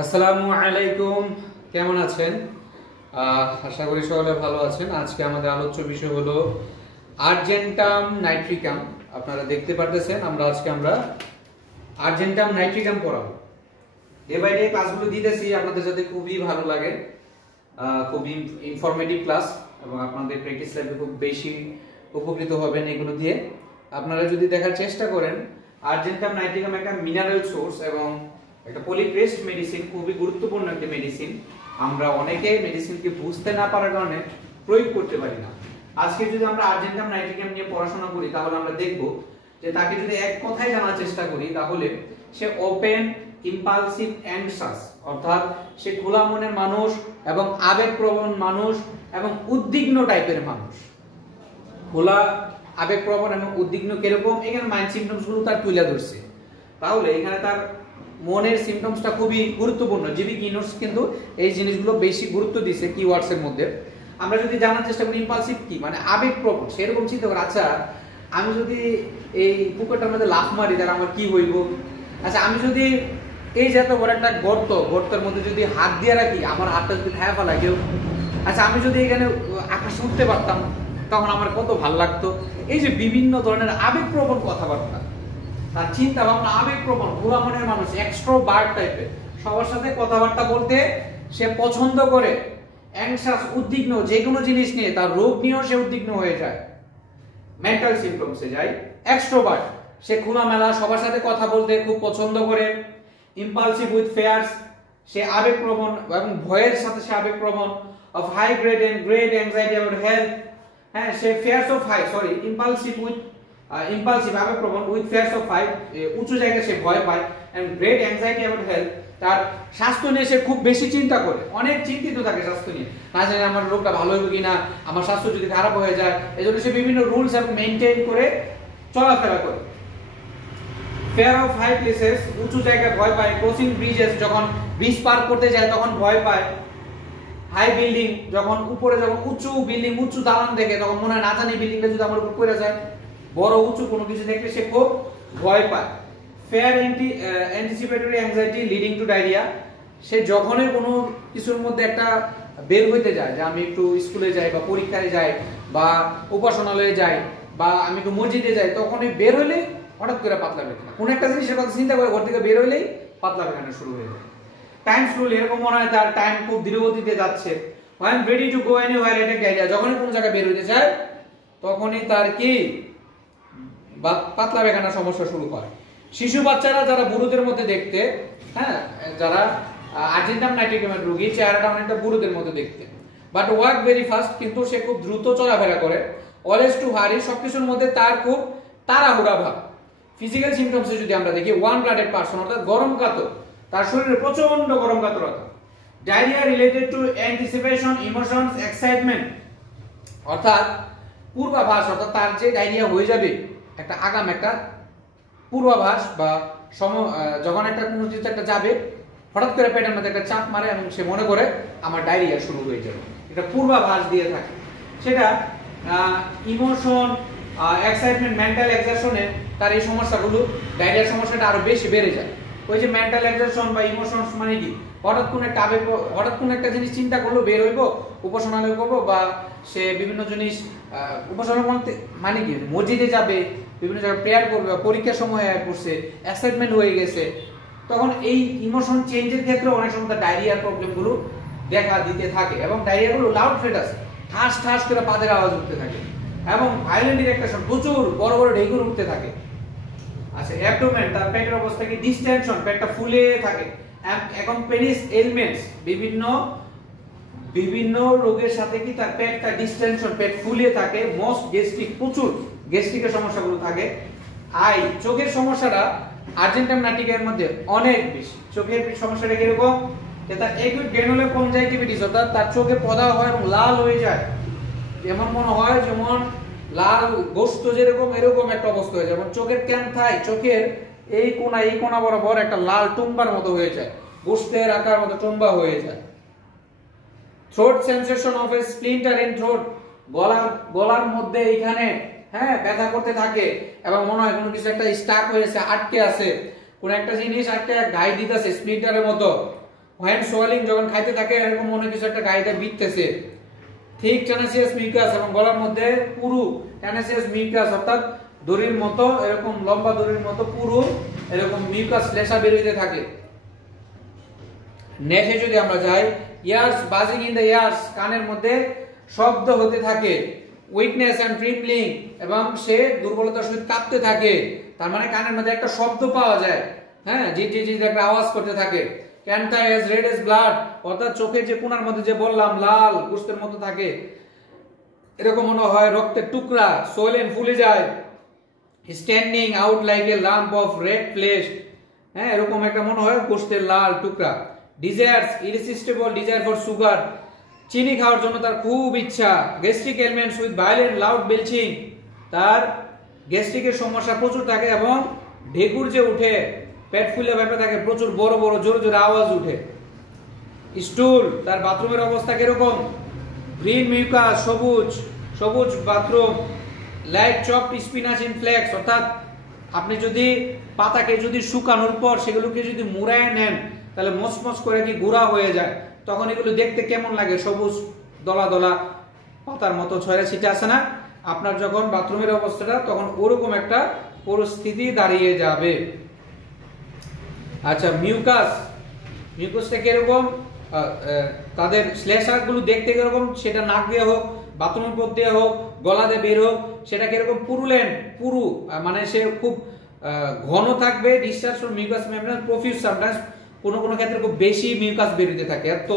আসসালামু আলাইকুম, কেমন আছেন? আশা করি সকলে ভালো আছেন। আজকে আমাদের আলোচ্য বিষয় হলো আর্জেন্টাম নাইট্রিকাম। আপনারা দেখতে পারতেছেন আমরা আর্জেন্টাম নাইট্রিকাম পড়াবো। ডে বাই ডে ক্লাসগুলো দিতেছি আপনাদের সাথে, খুবই ভালো লাগে, খুবই ইনফরমেটিভ ক্লাস এবং আপনাদের প্র্যাকটিস লাইফে খুব বেশি উপকৃত হবেন এগুলো দিয়ে। আপনারা যদি দেখার চেষ্টা করেন, আর্জেন্টাম নাইট্রিকাম একটা মিনারেল সোর্স এবং একটা পলিক্রেস্ট মেডিসিন, খুবই গুরুত্বপূর্ণ একটা মেডিসিন। আমরা অনেকে মেডিসিনকে বুঝতে না পারার কারণে প্রয়োগ করতে পারি না। আজকে যদি আমরা আর্জেন্টাম নাইট্রিকাম নিয়ে পড়াশোনা করি তাহলে আমরা দেখব যে তাকে যদি এক কথায় জানার চেষ্টা করি তাহলে সে ওপেন ইম্পালসিভ অ্যাংশাস, অর্থাৎ সে খোলা মনের মানুষ এবং আবেগপ্রবণ মানুষ এবং উদ্বিগ্ন টাইপের মানুষ। খোলা, আবেগপ্রবণ এবং উদ্বিগ্ন কিরকম, এখানে মাইন্ড সিম্পটমস গুলো তার তুলে ধরছে। তাহলে এখানে তার মনের সিম্পটমসটা খুবই গুরুত্বপূর্ণ। জিবি কিনোটস কিন্তু এই জিনিসগুলো বেশি গুরুত্ব দিয়েছে কিওয়ার্ডস এর মধ্যে। আমরা যদি জানার চেষ্টা করি ইম্পালসিভ কি, মানে আবেগপ্রবণ, সেরকম চিন্তা করে আচ্ছা আমি যদি এই পুকুরটার মধ্যে লাফ মারি তাহলে আমার কি হইব, আচ্ছা আমি যদি এই যে এত বড় একটা গর্তের মধ্যে যদি হাত দিয়ে রাখি, আমার হাতটা যদি খায়া ফেলা কেউ, আচ্ছা আমি যদি এখানে আকাশে উঠতে পারতাম তখন আমার কত ভালো লাগতো। এই যে বিভিন্ন ধরনের আবেগপ্রবণ কথাবার্তা, তার চিন্তা ভাবনা আবেগপ্রবণ, খোলা মনের মানুষ, এক্সট্রোভার্ট টাইপের, সবার সাথে কথাবার্তা বলতে সে পছন্দ করে। অ্যাংশাস, উদ্বিগ্ন, যে কোনো জিনিস নিয়ে, তার রোগ নিয়েও সে উদ্বিগ্ন হয়ে যায়, মেন্টাল সিম্পটমসে যায়। এক্সট্রোভার্ট, সে খোলামেলা সবার সাথে কথা বলতে খুব পছন্দ করে। ইম্পালসিভ উইথ ফেয়ার্স, সে আবেগপ্রবণ এবং ভয়ের সাথে সে আবেগপ্রবণ। Of high grade and great anxiety about health, হ্যাঁ সে fears of high, impulsive with impulsive আবেগপ্রবণ উইথ ফেয়ার্স অফ হাই, উঁচু জায়গায় সে ভয় পায়। And great anxiety about health, তার স্বাস্থ্য নিয়ে সে খুব বেশি চিন্তা করে, অনেক চিন্তিত থাকে স্বাস্থ্য নিয়ে, না জানি আমার রোগটা ভালো হবে কিনা, আমার স্বাস্থ্য যদি খারাপ হয়ে যায়, এজন্য সে বিভিন্ন রুলস এবং মেইনটেইন করে চলাফেরা করে। ফেয়ার অফ হাই প্লেসেস, উঁচু জায়গায় ভয় পায়। ক্রসিং ব্রিজেস, যখন ব্রিজ পার করতে যায় তখন ভয় পায়। হাই বিল্ডিং, যখন উঁচু বিল্ডিং, উঁচু দালান দেখে তখন মনে হয় না জানি বিল্ডিংটা যদি আমার উপর পড়ে যায়, বড় উঁচু কোনো কিছু দেখলে সে খুব ভয় পায়। Fear anticipatory anxiety leading to diarrhoea, সে যখনই কোনো কিছুর মধ্যে একটা বের হইতে যায়, যে আমি একটু স্কুলে যাই বা পরীক্ষায় যাই বা উপাসনালয়ে যাই বা আমি একটু মসজিদে যাই, তখনই বের হইলে হঠাৎ করে পাতলা পায়খানা, কোনো একটা জিনিসের কথা চিন্তা করে ঘর থেকে বের হইলেই পাতলা পায়খানা শুরু হয়ে যায়। টাইম স্লুল, এরকম মনে হয় তার টাইম খুব ধীরগতিতে যাচ্ছে। when ready to go anywhere, এটা ডায়রিয়া, যখনই কোনো জায়গায় বের হইতে চায় তখনই তার কি পাতলা পায়খানার সমস্যা শুরু হয়। শিশু বাচ্চারা যারা বুড়োদের মধ্যে দেখতে, হ্যাঁ যারা আর্জেন্টাম নাইট্রিকামের রোগী, চেহারাটা অনেকটা বুড়োদের মধ্যে দেখতে, বাট ওয়ার্ক ভেরি ফাস্ট, কিন্তু সে খুব দ্রুত চলাফেরা করে। অলওয়েজ টু হারি, সবকিছুর মধ্যে তার খুব তাড়াহুড়া ভাব। ফিজিক্যাল সিম্পটমসে যদি আমরা দেখি, ওয়ান ব্লাডেড পারসন, অর্থাৎ গরম কাতর, তার শরীরে প্রচন্ড গরম কাতরতা। Diarrhoea related to anticipation, emotions, excitement, অর্থাৎ পূর্বাভাস, অর্থাৎ তার যে ডায়রিয়া হয়ে যাবে একটা আগাম একটা পূর্বাভাস, বা যখন একটা কোনো কিছু একটা যাবে হঠাৎ করে পেটের মধ্যে একটা চাপ মারে এবং সে মনে করে আমার ডায়রিয়া শুরু হয়ে যাবে, এটা পূর্বাভাস দিয়ে থাকে। সেটা ইমোশন, এক্সাইটমেন্ট, মেন্টাল এক্সারশনে তার এই সমস্যাগুলো, ডায়রিয়ার সমস্যাটা আরো বেশি বেড়ে যায়। ওই যে মেন্টাল এক্সারশন বা ইমোশনস মানে কি, হঠাৎ কোনো একটা জিনিস চিন্তা করলো, বের হইব, উপাসনালয় করবো, বা সে বিভিন্ন জিনিস উপাসনা করতে মানে কি মসজিদে যাবে, বিভিন্ন জায়গায় প্রেয়ার করবে, পরীক্ষার সময় পড়ছে, এক্সাইটমেন্ট হয়ে গেছে, তখন এই ইমোশন চেঞ্জের ক্ষেত্রে অনেক সময় তার ডায়রিয়ার প্রবলেমগুলো দেখা দিতে থাকে। এবং ডায়রিয়াগুলো লাউড ফেটাস, ঠাস ঠাস করে পাদের আওয়াজ উঠতে থাকে এবং ভায়োলেন্ট ইরেকশন, প্রচুর বড় বড় ঢেকুর উঠতে থাকে। আচ্ছা, অ্যাবডোমেন, তার পেটের অবস্থা কি ডিসটেনশন, পেটটা ফুলে থাকে। এখন পেনিস এলিমেন্টস, বিভিন্ন রোগের সাথে কি তার পেটটা ডিসটেনশন, পেট ফুলে থাকে। মোস্ট গ্যাস্ট্রিক, প্রচুর গ্যাস্ট্রিকের সমস্যাগুলো থাকে। আই, চোখের সমস্যাটা আর্জেন্টাম নাইট্রিকামের মধ্যে অনেক বেশি। চোখের সমস্যাটা কিরকম, তার একুইট গ্র্যানুলার কনজাংটিভিটিস, অর্থাৎ তার চোখে পদা হয় এবং লাল হয়ে যায়, যেমন মনে হয় যেমন লাল গোস্ত যেরকম, এরকম একটা অবস্থা হয়ে যায়। যেমন চোখের ক্যান্থাই, চোখের এই কোণা বরাবর একটা লাল টুম্বার মতো হয়ে যায়, গোস্তের আকার মতো টুম্বা হয়ে যায়। Throat sensation of A splinter in throat, গলার মধ্যে এইখানে হ্যাঁ ব্যথা করতে থাকে এবং মনে হয় কোনো কিছু একটা স্টাক হয়েছে, আটকে আছে, কোন একটা জিনিস আটকে গায়ে দিতেছে স্প্লিন্টারের মতো। হোয়েন সোয়েলিং, যখন খাইতে থাকে এরকম মনে কিছু একটা গাইতে বিততেছে। ঠিক টেনাসিয়াস মিউকাস, এবং গলার মধ্যে পুরু টেনাসিয়াস মিউকাস অর্থাৎ দড়ির মতো, এরকম লম্বা দড়ির মতো পুরু এরকম মিউকাস লেসা বের হইতে থাকে। নেক্সটে যদি আমরা যাই, ইয়ার্স বাজিং ইন দ্য ইয়ার্স, কানের মধ্যে শব্দ হতে থাকে। উইকনেস এন্ড ট্রিমলিং, এবং সে দুর্বলতার সহিত কাঁপতে থাকে, তার মানে কানের মধ্যে একটা শব্দ পাওয়া যায়, হ্যাঁ, জি জি জি একটা আওয়াজ করতে থাকে। ক্যান্টা এজ রেড এজ ব্লাড, অর্থাৎ চোখের যে কোণার মধ্যে যে বললাম লাল গোস্তের মতো থাকে, এরকম মনে হয় রক্তের টুকরা। সোলেন, ফুলে যায়। Standing out like a lump of red flash, হ্যাঁ, এরকম একটা মনে হয় গোস্তের লাল টুকরা। ডিজায়ার্স ইরিসিস্টেবল ডিজায়ার ফর সুগার, চিনি খাওয়ার জন্য তার খুব ইচ্ছা। Gastric elements with violent loud belching, তার গ্যাস্ট্রিকের সমস্যা প্রচুর থাকে এবং ঢেকুর যে উঠে, পেট ফুলে ব্যাপার থাকে, প্রচুর বড় বড় জোরে জোরে আওয়াজ উঠে। স্টুল, তার বাথরুমের অবস্থা কিরকম? গ্রিন মিউকাস, সবুজ সবুজ bathroom. Like chopped spinach in flakes, অর্থাৎ আপনি যদি পাতাকে যদি শুকানোর পর সেগুলোকে যদি মুড়ায় নেন তাহলে মচমচ করে কি গুঁড়া হয়ে যায়, তখন এগুলো দেখতে কেমন লাগে? সবুজ দলা দলা পাতার মতো ছড়ে ছিটে আসে না? আপনার যখন বাথরুমের অবস্থাটা তখন ওরকম একটা পরিস্থিতি দাঁড়িয়ে যাবে। আচ্ছা, মিউকাস, মিউকাসটা কিরকম? তাদের শ্লেষার গুলো দেখতে কিরকম, সেটা নাক দিয়ে হোক, বাথরুমের পথ দিয়ে হোক, গলা দিয়ে বের হোক, সেটা কিরকম? পুরুলেন, পুরু, মানে সে খুব ঘন থাকবে। Discharge from mucus membrane profuse, sometimes কোন কোন ক্ষেত্রে খুব বেশি মিউকাস বেরিয়ে থাকে, এত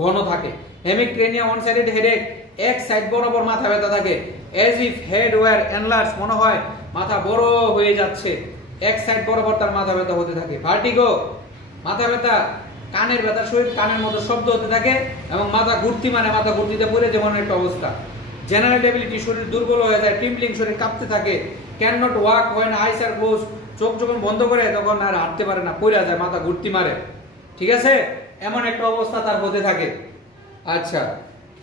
ঘন থাকে। হেমিক্রেনিয়া ওয়ান সাইডেড হেডেক, এক সাইড বরাবর মাথা ব্যথা থাকে। As if head were enlarge, মনে হয় মাথা বড় হয়ে যাচ্ছে, এক সাইড বরাবর তার মাথা ব্যথা হতে থাকে। ভার্টিগো, মাথা ব্যথা, কানের ব্যথা, শরীর কানের মতো শব্দ হতে থাকে এবং মাথা ঘুরতি, মানে মাথা ঘুরতিতে পড়ে যেমন একটা অবস্থা। জেনারেল ডেবিলিটি, শরীর দুর্বল হয়ে যায়। ট্রিম্বলিং, শরীর কাঁপতে থাকে। Can not walk when eyes are close, চোখ যখন বন্ধ করে তখন আর হাঁটতে পারে না, পড়ে যায়, মাথা ঘুরতি মারে, ঠিক আছে, এমন একটা অবস্থা তার হতে থাকে। আচ্ছা,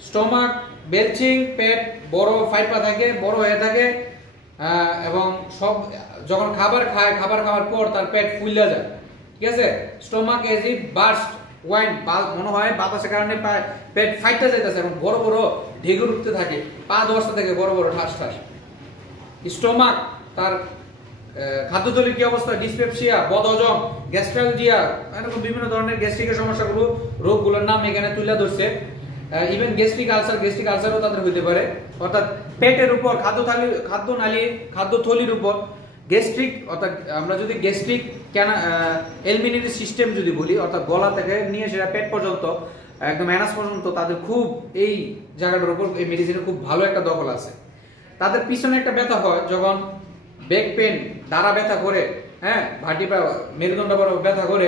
স্টোমাক বেলচিং, পেট বড় ফাইপা থাকে, বড় হয়ে থাকে, এবং সব যখন খাবার খায়, খাবার খাওয়ার পর তার পেট ফুলে যায়, ঠিক আছে। Stomach age if burst wine, মনে হয় বাতাসের কারণে পেট ফাইটা যাইতেছে এবং বড় বড় ঢেকুর উঠতে থাকে, পা দশটা থেকে বড় বড় ঠাস ঠাস। স্টোমাক, তার খাদ্যতলির কি অবস্থা? ডিসপেপসিয়া, বদহজম, গ্যাস্ট্রালজিয়া, এরকম বিভিন্ন ধরনের গ্যাস্ট্রিকের সমস্যাগুলো, রোগগুলোর নাম এখানে তুলে ধরছে। ইভেন গ্যাস্ট্রিক আলসার, গ্যাস্ট্রিক আলসারও তাদের হইতে পারে, অর্থাৎ পেটের উপর, খাদ্যথলির উপর গ্যাস্ট্রিক, অর্থাৎ আমরা যদি গ্যাস্ট্রিক এলিমিনেটরি সিস্টেম যদি বলি, অর্থাৎ গলা থেকে নিয়ে সেটা পেট পর্যন্ত একদম অ্যানাস পর্যন্ত, তাদের খুব এই জায়গাটার উপর এই মেডিসিনের খুব ভালো একটা দখল আছে। তাদের পিছনে একটা ব্যথা হয় যখন ব্যাক পেন, দাঁড়া ব্যথা করে, হ্যাঁ, ভার্টিব্রা মেরুদণ্ড বড় ব্যথা করে,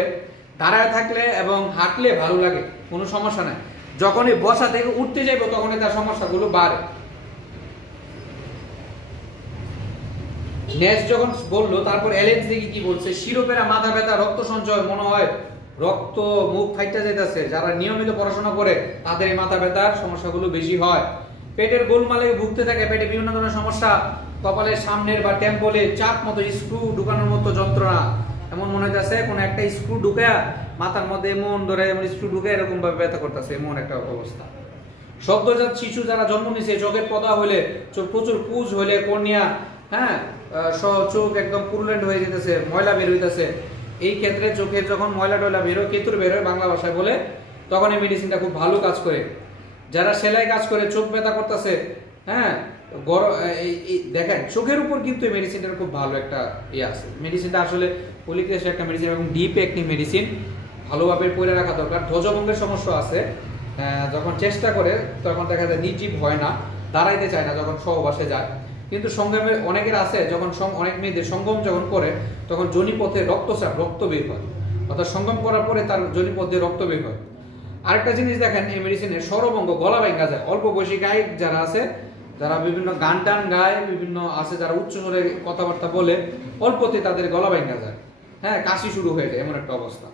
দাঁড়ায় থাকলে এবং হাঁটলে ভালো লাগে, কোনো সমস্যা নাই। যখনই বসা থেকে উঠতে যাইব তখনই তার সমস্যাগুলো বাড়ে। নেক্সট যখন বললো, তারপর অ্যালার্জি থেকে কি বলছে? শিরোপেরা, মাথা ব্যথা, রক্ত সঞ্চয়, মনে হয় রক্ত মুখ ফাইটা যাইতেছে। যারা নিয়মিত পড়াশোনা করে তাদের এই মাথা ব্যথার সমস্যাগুলো বেশি হয়। পেটের গোলমালে ভুগতে থাকে, পেটে বিভিন্ন ধরনের সমস্যা, কপালের সামনের বা টেম্পলে চাপ মতো স্ক্রু ঢুকানোর মতো যন্ত্রণা, এমন মনে হইতেছে কোন একটা স্ক্রু ঢুকা মাথার মধ্যে এমন ধরে এমন স্ক্রু ঢুকে এরকম ভাবে ব্যথা করতেছে, এমন একটা অবস্থা। সদ্যজাত শিশু যারা জন্ম নিছে, চোখের পদা হলে, চোখ প্রচুর পুজ হলে, কর্নিয়া, হ্যাঁ, চোখ একদম পুরুলেন্ট হয়ে যেতেছে, ময়লা বের হইতেছে, এই ক্ষেত্রে চোখের যখন ময়লা টয়লা বেরোয়, কেতুর বেরোয় বাংলা ভাষায় বলে, তখন এই মেডিসিনটা খুব ভালো কাজ করে। যারা সেলাই কাজ করে, চোখ ব্যথা করতেছে, হ্যাঁ, দেখেন চোখের উপর কিন্তু এই মেডিসিনটার খুব ভালো একটা ইয়ে আছে। মেডিসিনটা আসলে ফলিক অ্যাসিড একটা মেডিসিন এবং ডিপ একটি মেডিসিন, ভালোভাবে পরে রাখা দরকার। ধ্বজভঙ্গের সমস্যা আছে, যখন চেষ্টা করে তখন দেখা যায় নির্জীব হয় না, দাঁড়াইতে চায় না যখন সহবাসে যায়। কিন্তু সঙ্গমে অনেকের আছে, যখন অনেক মেয়েদের সঙ্গম যখন করে তখন যোনিপথে রক্তচাপ, রক্ত বের হয়, অর্থাৎ সঙ্গম করার পরে তার যোনিপথে রক্ত বের হয়। আরেকটা জিনিস দেখেন, এই মেডিসিনের স্বরভঙ্গ, গলা ভেঙে যায়। অল্প বয়সী গায়ক যারা আছে, যারা বিভিন্ন গান টান গায়, বিভিন্ন আছে যারা উচ্চ স্বরে কথাবার্তা বলে, অল্পতে তাদের গলা ভেঙে যায়, হ্যাঁ, কাশি শুরু হয়ে যায়, এমন একটা অবস্থা।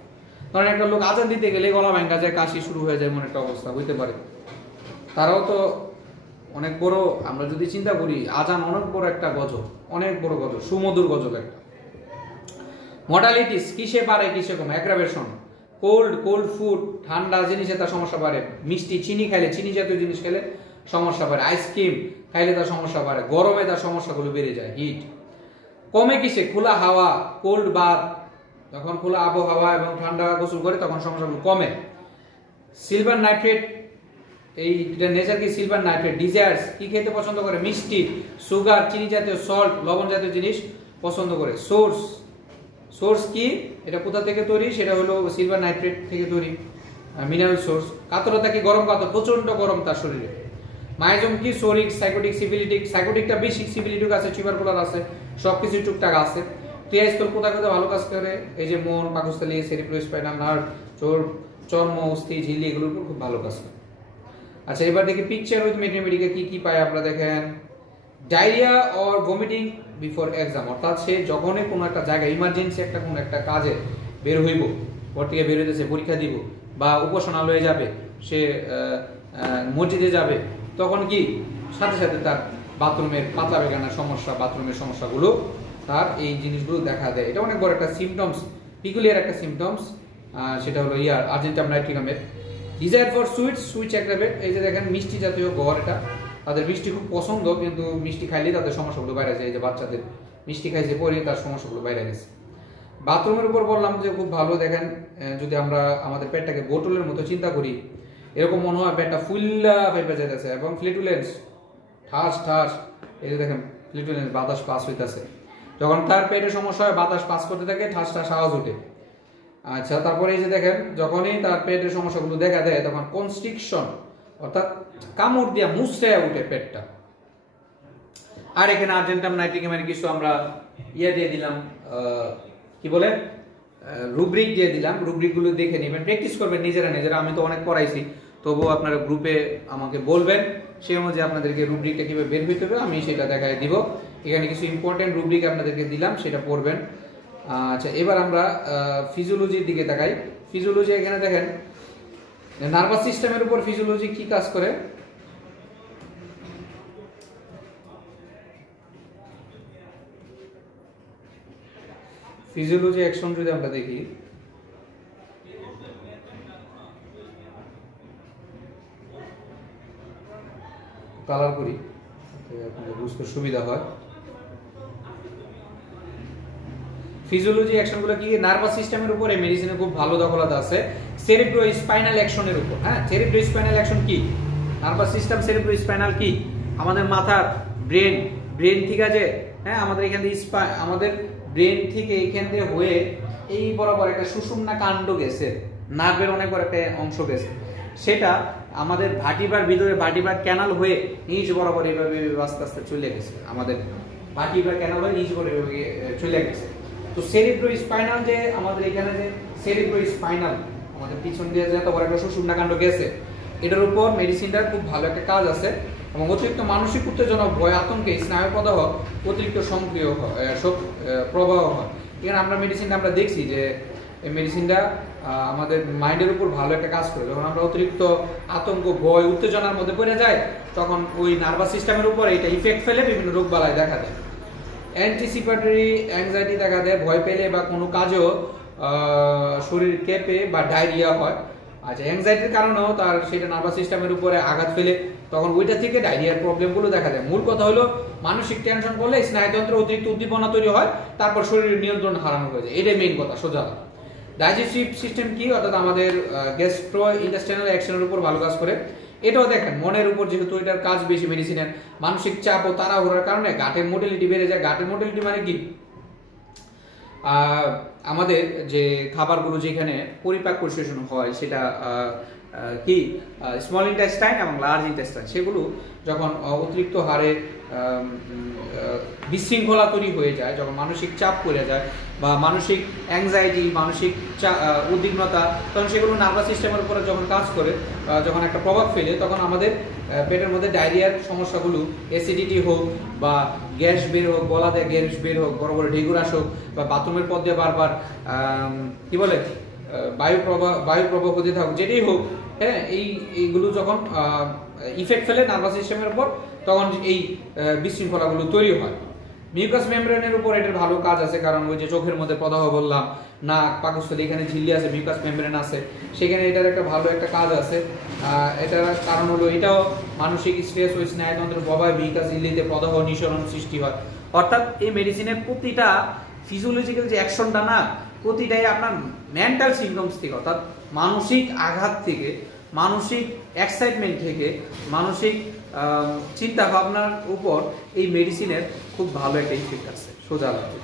কারণ একটা লোক আজান দিতে গেলে গলা ভেঙে যায়, কাশি শুরু হয়ে যায়, এমন একটা অবস্থা হইতে পারে। তারাও তো অনেক বড়, আমরা যদি চিন্তা করি আজান অনেক বড় একটা গজল, অনেক বড় গজল, সুমধুর গজল একটা। মডালিটিস, কিসে পারে কিসে কম? অ্যাগ্রাভেশন, কোল্ড ফুড, ঠান্ডা জিনিসে তার সমস্যা বাড়ে, মিষ্টি চিনি খাইলে, চিনি জাতীয় জিনিস খেলে সমস্যা বাড়ে, আইসক্রিম খাইলে তার সমস্যা বাড়ে, গরমে তার সমস্যাগুলো বেড়ে যায়, হিট। কমে কিসে? খোলা হাওয়া, কোল্ড বাথ, যখন খোলা আবহাওয়া এবং ঠান্ডা গোসল করে তখন সমস্যাগুলো কমে। সিলভার নাইট্রেট, এইটা নেচার কি? সিলভার নাইট্রেট ডিজায়ার্স কি খেতে পছন্দ করে? মিষ্টি, সুগার, চিনি জাতীয়, সল্ট, লবণ জাতীয় জিনিস পছন্দ করে। সোর্স কি? এটা কোথা থেকে তৈরি? সেটা হলো সিলভার নাইট্রেট থেকে তৈরি, মিনারেল সোর্স। কাতরতা কি? গরম কাতর, প্রচন্ড গরম তার শরীরে। মাইজম কি? সোরিক, সাইকোটিক, সিফিলিটিক। সাইকোটিকটা বেশি, সিফিলিটিক আছে, টিউবারকুলার আছে, সবকিছু টুকটাক আছে। ক্রিয়াস্থল কোথায় কোথায় ভালো কাজ করে? এই যে মন, পাকস্থলী, সেরিব্রোস্পাইনাল নার্ভ, চর্ম, অস্থি, ঝিল্লি, এগুলোর উপর খুব ভালো কাজ করে। আচ্ছা, এবার দেখি পিকচার উইথ ম্যাথমেটিকে কি কি পাই আমরা। দেখেন, diarrhoea or vomiting before exam, অর্থাৎ সে যখনই কোনো একটা জায়গায় ইমার্জেন্সি একটা কোনো একটা কাজে বের হইব, ঘর থেকে বের হইতেছে, পরীক্ষা দিব বা উপাসনালয়ে যাবে, সে মসজিদে যাবে, তখন কি সাথে সাথে তার বাথরুমের পাতলা পায়খানার সমস্যা, বাথরুমের সমস্যাগুলো, তার এই জিনিসগুলো দেখা দেয়। এটা অনেক বড় একটা সিমটমস, পিকুলিয়ার একটা সিমটমস, সেটা হলো আর্জেন্টাম নাইট্রিকামের। ডিজায়ার ফর সুইটস অ্যাগ্রাভেট, এই যে দেখেন মিষ্টি জাতীয় গড়, এটা তাদের মিষ্টি খুব পছন্দ, কিন্তু মিষ্টি খাইলেই তাদের সমস্যাগুলো বাইরে যায়। এই যে বাচ্চাদের মিষ্টি খাইছে পরে তার সমস্যাগুলো বাইরে গেছে। বাথরুমের উপর বললাম যে খুব ভালো। দেখেন, যদি আমরা আমাদের পেটটাকে বোতলের মতো চিন্তা করি, এরকম মনে হয় পেটটা ফুল্লা পাইপে যাইতেছে, এবং ফ্লিটুলেন্স ঠাস, এই যে দেখেন ফ্লিটুলেন্স, বাতাস পাস হইতেছে। যখন তার পেটের সমস্যা হয়, বাতাস পাস করতে থাকে, ঠাস আওয়াজ ওঠে। আচ্ছা, তারপরে এই যে দেখেন, যখনই তার পেটের সমস্যাগুলো দেখা দেয়, তখন কনস্ট্রিকশন, অর্থাৎ কামড় দিয়া মুছড়ে উঠে পেটটা। আর এখানে আর্জেন্টাম নাইট্রিকামের কিছু আমরা দিয়ে দিলাম, কি বলে, রুব্রিক দিয়ে দিলাম। রুব্রিক গুলো দেখে নেবেন, প্র্যাকটিস করবেন নিজেরা। আমি তো অনেক পড়াইছি, তবুও আপনারা গ্রুপে আমাকে বলবেন, সেই অনুযায়ী আপনাদেরকে রুব্রিকটা কিভাবে বের হইতে হবে আমি সেটা দেখাই দিব। এখানে কিছু ইম্পর্টেন্ট রুব্রিক আপনাদেরকে দিলাম, সেটা পড়বেন। আচ্ছা, এবার আমরা ফিজিওলজির দিকে তাকাই। ফিজিওলজি, এখানে দেখেন নার্ভাস সিস্টেমের উপর ফিজিওলজি কি কাজ করে। ফিজিওলজি অ্যাকশন যদি আমরা দেখি, কালার করি আপনাদের বুঝতে সুবিধা হয়। ফিজিওলজি অ্যাকশনগুলো কি? নার্ভাস সিস্টেমের উপরে মেডিসিনের খুব ভালো দখলতা আছে। সেরিব্রো স্পাইনাল অ্যাকশনের উপর। হ্যাঁ, সেরিব্রো স্পাইনাল অ্যাকশন কি? নার্ভাস সিস্টেম, সেরিব্রো স্পাইনাল কি? আমাদের মাথার ব্রেন ঠিক আছে, হ্যাঁ, আমাদের এখান থেকে আমাদের ব্রেন থেকে এইখান থেকে হয়ে এই বরাবর একটা সুষুম্না কাণ্ড গেছে, নার্ভের অনেক বড় একটা অংশ গেছে, সেটা আমাদের ভার্টিব্রার ভিতরে ভার্টিব্রার ক্যানাল হয়ে নিচ বরাবর এইভাবে আস্তে আস্তে চলে গেছে, আমাদের ভার্টিব্রার ক্যানাল হয়ে নিচ বরাবর চলে গেছে। তো সেরিব্রো স্পাইনাল, যে আমাদের এখানে যে সেরিব্রো স্পাইনাল আমাদের পিছন দিয়ে যে এত বড় একটা সুষুম্না কাণ্ড গেছে, এটার উপর মেডিসিনটার খুব ভালো একটা কাজ আছে। এবং অতিরিক্ত মানসিক উত্তেজনা, ভয়, আতঙ্কে স্নায়ু প্রদাহ অতিরিক্ত সক্রিয় প্রবাহ হয়। এখানে আমরা মেডিসিনটা আমরা দেখছি যে এই মেডিসিনটা আমাদের মাইন্ডের উপর ভালো একটা কাজ করে। যখন আমরা অতিরিক্ত আতঙ্ক, ভয়, উত্তেজনার মধ্যে পড়ে যাই, তখন ওই নার্ভাস সিস্টেমের উপর এটা ইফেক্ট ফেলে বিভিন্ন রোগ বালাই দেখা দেয়। অ্যান্টিসিপেটরি অ্যাংজাইটি দেখা দেয়, ভয় পেলে বা কোনো কাজেও শরীর কেঁপে বা ডায়রিয়া হয়। আচ্ছা, অ্যাংজাইটির কারণেও তার সেটা নার্ভাস সিস্টেমের উপরে আঘাত ফেলে, তখন ওইটা থেকে ডায়রিয়ার প্রবলেমগুলো দেখা দেয়। মূল কথা হলো মানসিক টেনশন করলে স্নায়ুতন্ত্রে অতিরিক্ত উদ্দীপনা তৈরি হয়, তারপর শরীরের নিয়ন্ত্রণ হারানো হয়ে যায়। এটাই মেইন কথা, সোজা। ডাইজেস্টিভ সিস্টেম কি? অর্থাৎ আমাদের গ্যাস্ট্রো ইন্টেস্টাইনাল অ্যাকশনের উপর ভালো কাজ করে। এটাও দেখেন মনের উপর, যেহেতু এটার কাজ বেশি মেডিসিনের, মানসিক চাপ ও তাড়াহুড়ার কারণে গাটের মোটিলিটি বেড়ে যায়। গাটের মোটিলিটি মানে কি? আমাদের যে খাবারগুলো যেখানে পরিপাক পরিশোষণ হয়, সেটা কি স্মল ইন্টেস্টাইন এবং লার্জ ইন্টেস্টাইন, সেগুলো যখন অতিরিক্ত হারে বিশৃঙ্খলা তৈরি হয়ে যায়, যখন মানসিক চাপ পড়ে যায় বা মানসিক অ্যাংজাইটি, মানসিক উদ্বিগ্নতা, তখন সেগুলো নার্ভাস সিস্টেমের উপরে যখন কাজ করে, যখন একটা প্রভাব ফেলে, তখন আমাদের পেটের মধ্যে ডায়রিয়ার সমস্যাগুলো, অ্যাসিডিটি হোক বা গ্যাস বের হোক, গলা দিয়ে গ্যাস বের হোক, বড় বড় ঢেকুর আসুক, বা বাথরুমের পথ দিয়ে বারবার কি বলে বায়ু প্রবাহ হতে থাকুক, যেটাই হোক, হ্যাঁ, এইগুলো যখন ইফেক্ট ফেলে নার্ভাস সিস্টেমের উপর, তখন এই বিশৃঙ্খলাগুলো তৈরি হয়। মিউকাস মেমব্রেনের উপর এটার ভালো কাজ আছে, কারণ ওই যে চোখের মধ্যে প্রদাহ বললাম, নাক, পাকস্থলী, এখানে ঝিল্লি আছে, মিউকাস মেমব্রেন আছে, সেখানে এটার একটা ভালো একটা কাজ আছে। এটার কারণ হলো এটাও মানসিক স্ট্রেস ওই স্নায়ুতন্ত্রের ববায়, মিউকাস ঝিল্লিতে প্রদাহ নিঃসরণ সৃষ্টি হয়। অর্থাৎ এই মেডিসিনের প্রতিটা ফিজিওলজিক্যাল যে অ্যাকশনটা না, প্রতিটাই আপনার মেন্টাল সিমটমস থেকে, অর্থাৎ মানসিক আঘাত থেকে, মানসিক এক্সাইটমেন্ট থেকে, মানসিক চিন্তা ভাবনার উপর এই মেডিসিনের খুব ভালো একটা ইফেক্ট আছে সোজা লাগে।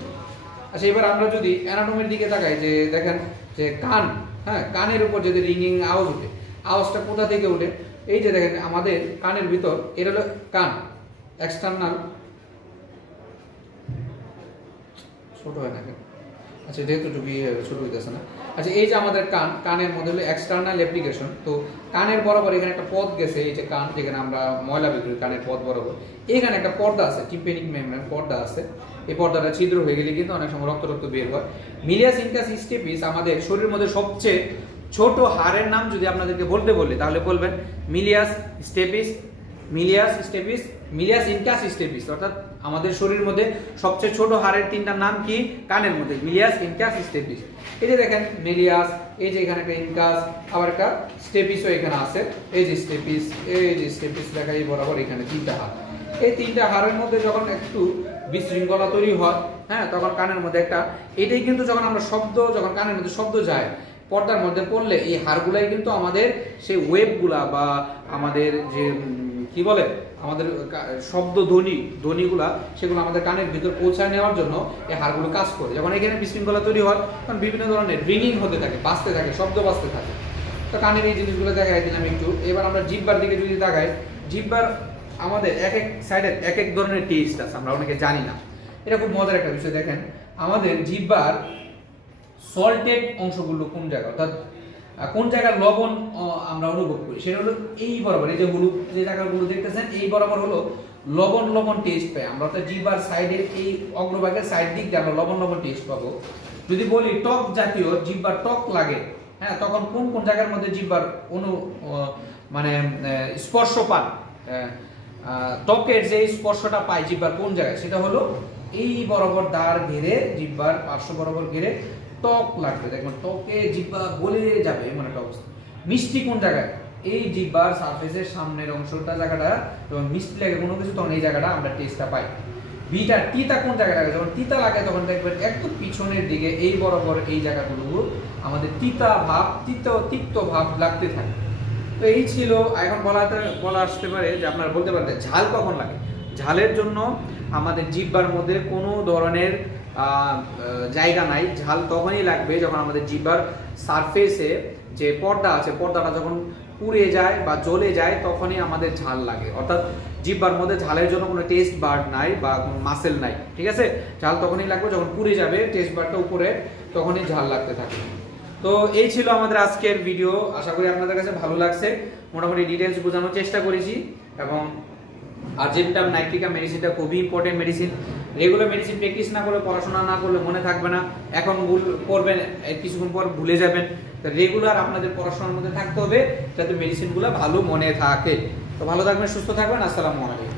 আচ্ছা, এবার আমরা যদি অ্যানাটমির দিকে তাকাই, যে দেখেন যে কান, হ্যাঁ, কানের উপর যদি রিংিং আওয়াজ ওঠে, আওয়াজটা কোথা থেকে ওঠে? এই যে দেখেন আমাদের কানের ভিতর, এটা হলো কান, এক্সটার্নাল, ছোট হয় না কেন? আচ্ছা, যেহেতু ছোট হইতেছে না। আচ্ছা, এই যে আমাদের কান, কানের মধ্যে হলো এক্সটার্নাল অ্যাপ্লিকেশন। তো কানের বরাবর এখানে একটা পথ গেছে, এই যে কান, যেখানে আমরা ময়লা বের করি কানের পথ বরাবর, এখানে একটা পর্দা আছে, টিম্প্যানিক মেমব্রেন পর্দা আছে। এই পর্দাটা ছিদ্র হয়ে গেলে কিন্তু অনেক সময় রক্ত বের হয়। মিলিয়াস ইনকাস স্টেপিস আমাদের শরীরের মধ্যে সবচেয়ে ছোট হাড়ের নাম যদি আপনাদেরকে বলতে বলি, তাহলে বলবেন Milius stapes, Milius stapes, Milius incus stapes. অর্থাৎ আমাদের শরীরের মধ্যে সবচেয়ে ছোট হাড়ের তিনটা নাম কি? কানের মধ্যে মিলিয়াস, ইনকাস, স্টেপিস। এই যে দেখেন মিলিয়াস, এই যে এখানে একটা ইনকাস, আবার একটা স্টেপিসও এখানে আছে। এই যে স্টেপিস, এই যে স্টেপিস লেখা এই বরাবর এখানে তিনটা হাড়। এই তিনটা হাড়ের মধ্যে যখন একটু বিশৃঙ্খলা তৈরি হয়, হ্যাঁ, তখন কানের মধ্যে একটা, এটাই কিন্তু যখন আমরা যখন কানের মধ্যে শব্দ যায় পর্দার মধ্যে পড়লে, এই হাড়গুলাই কিন্তু আমাদের সেই ওয়েবগুলা বা আমাদের যে কি বলে আমাদের শব্দ ধ্বনিগুলা, সেগুলো আমাদের কানের ভিতর পৌঁছায় নেওয়ার জন্য এই হাড়গুলো কাজ করে। যখন এখানে বিশৃঙ্খলা তৈরি হয়, তখন বিভিন্ন ধরনের রিংিং হতে থাকে, বাজতে থাকে, শব্দ বাজতে থাকে। তো কানের এই জিনিসগুলো দেখাই দিলাম একটু। এবার আমরা জিহ্বার দিকে যদি তাকাই, জিহ্বার আমাদের এক এক সাইডের এক এক ধরনের টেস্ট আছে, আমরা অনেকে জানি না। এটা খুব মজার একটা বিষয়। দেখেন আমাদের জিহ্বার সল্টেড অংশগুলো কোন জায়গা, অর্থাৎ কোন জায়গার লবণ আমরা অনুভব করি, সেটা হলো এই বরাবর, এই যে হলুদ যে জায়গাগুলো দেখতেছেন, এই বরাবর হলো লবণ টেস্ট পাই আমরা। অর্থাৎ জিহ্বার সাইডের এই অগ্রভাগের সাইড দিক দিয়ে আমরা লবণ টেস্ট পাবো। যদি বলি টক জাতীয়, জিহ্বার টক লাগে, হ্যাঁ, তখন কোন কোন জায়গার মধ্যে জিহ্বার মানে স্পর্শ পান, ত্বকের যে স্পর্শটা পাই জিহ্বার কোন জায়গায়, সেটা হলো এই বরাবর দাঁড় ঘিরে, জিহ্বার পার্শ্ব বরাবর ঘিরে টক লাগবে। দেখবেন ত্বকে জিহ্বা গলে যাবে এমন একটা অবস্থা। মিষ্টি কোন জায়গায়? এই জিহ্বার সারফেসের সামনের অংশটা, জায়গাটা যখন মিষ্টি লাগে কোনো কিছু, তখন এই জায়গাটা আমরা টেস্টটা পাই। বিটা তিতা কোন জায়গায় লাগে? যখন তিতা লাগে তখন দেখবেন একটু পিছনের দিকে এই বরাবর এই জায়গাগুলো আমাদের তিতা ভাব, তিক্ত ভাব লাগতে থাকে। তো এই ছিল। এখন বলা আসতে পারে যে আপনারা বলতে পারেন ঝাল কখন লাগে। ঝালের জন্য আমাদের জিহ্বার মধ্যে কোনো ধরনের জায়গা নাই, ঝাল তখনই লাগবে যখন আমাদের জিহ্বার সারফেসে যে পর্দা আছে, পর্দাটা যখন পুড়ে যায় বা জ্বলে যায়, তখনই আমাদের ঝাল লাগে। অর্থাৎ জিহ্বার মধ্যে ঝালের জন্য কোনো টেস্ট বার্ড নাই বা কোনো মাসেল নাই, ঠিক আছে? ঝাল তখনই লাগবে যখন পুড়ে যাবে টেস্ট বার্ডটা উপরে, তখনই ঝাল লাগতে থাকে। তো এই ছিল আমাদের আজকের ভিডিও। আশা করি আপনাদের কাছে ভালো লাগছে। মোটামুটি ডিটেলস বোঝানোর চেষ্টা করেছি। এবং আর্জেন্টাম নাইট্রিকা মেডিসিনটা খুবই important medicine. Regular medicine practice না করলে, পড়াশোনা না করলে মনে থাকবে না। এখন পড়বেন, কিছুক্ষণ পর ভুলে যাবেন। রেগুলার আপনাদের পড়াশোনার মধ্যে থাকতে হবে যাতে মেডিসিনগুলো ভালো মনে থাকে। তো ভালো থাকবেন, সুস্থ থাকবেন। আসসালামু আলাইকুম।